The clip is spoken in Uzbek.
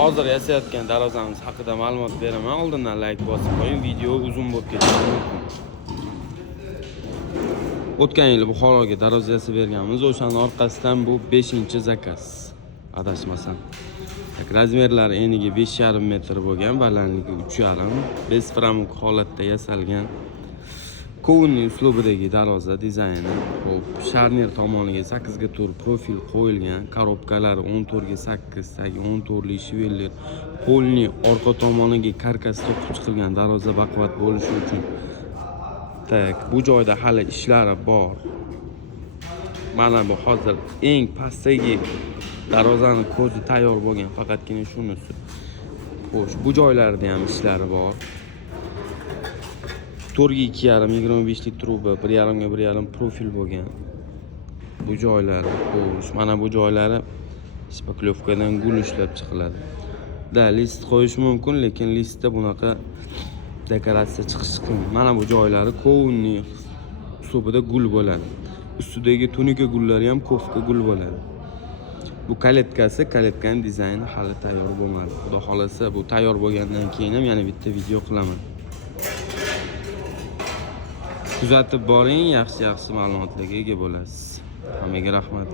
Hozir yasayotgan darvozamiz haqida ma'lumot beraman. Oldindan like bosib qo'ying. Video uzun bo'lib ketishi mumkin. O'tgan yil Buxoroga darvoza yasab berganmiz. O'shaning orqasidan bu 5-zakaz. Adashmasam. Razmerlari eniga 5,5 metr bo'lgan, balandligi 3,5. Besframuk holatda yasalgan. Kovunning uslubidagi darvoza dizayni. Xo'p, sharnir tomoniga 8 ga tur profil qo'yilgan. Korobkalari 14 ga 8, tagi 14 li shivelli. Polni orqa tomoniga karkas to'qib chiqilgan darvoza baquvvat bo'lishi uchun. Tak, bu joyda hali ishlari bor. Mana bu hozir eng pastdagi darvozaning ko'zi tayyor bo'lgan, faqatgina shunisi. Xo'sh, bu joylarda ham ishlari bor. To'rga 2,5 25 lik truba, 1,5 ga 1,5 profil bo'lgan. Bu joylari, xo'sh, mana bu joylari shpaklyovkadan gul ishlab chiqiladi. Da, list qo'yish mumkin, lekin listda bunaqa dekoratsiya chiqilmaydi. Mana bu joylari kovunning uslubida gul bo'ladi. Ustidagi tunika gullari ham kofka gul bo'ladi. Bu kaletkasi, kaletkaning dizayni hali tayyor bo'lmadi. Xudo xolasa bu tayyor bo'lgandan keyin ham yana bitta video qilaman. Kuzatib boring, yaxshi ma'lumotlarga ega bo'lasiz. Hammaga rahmat.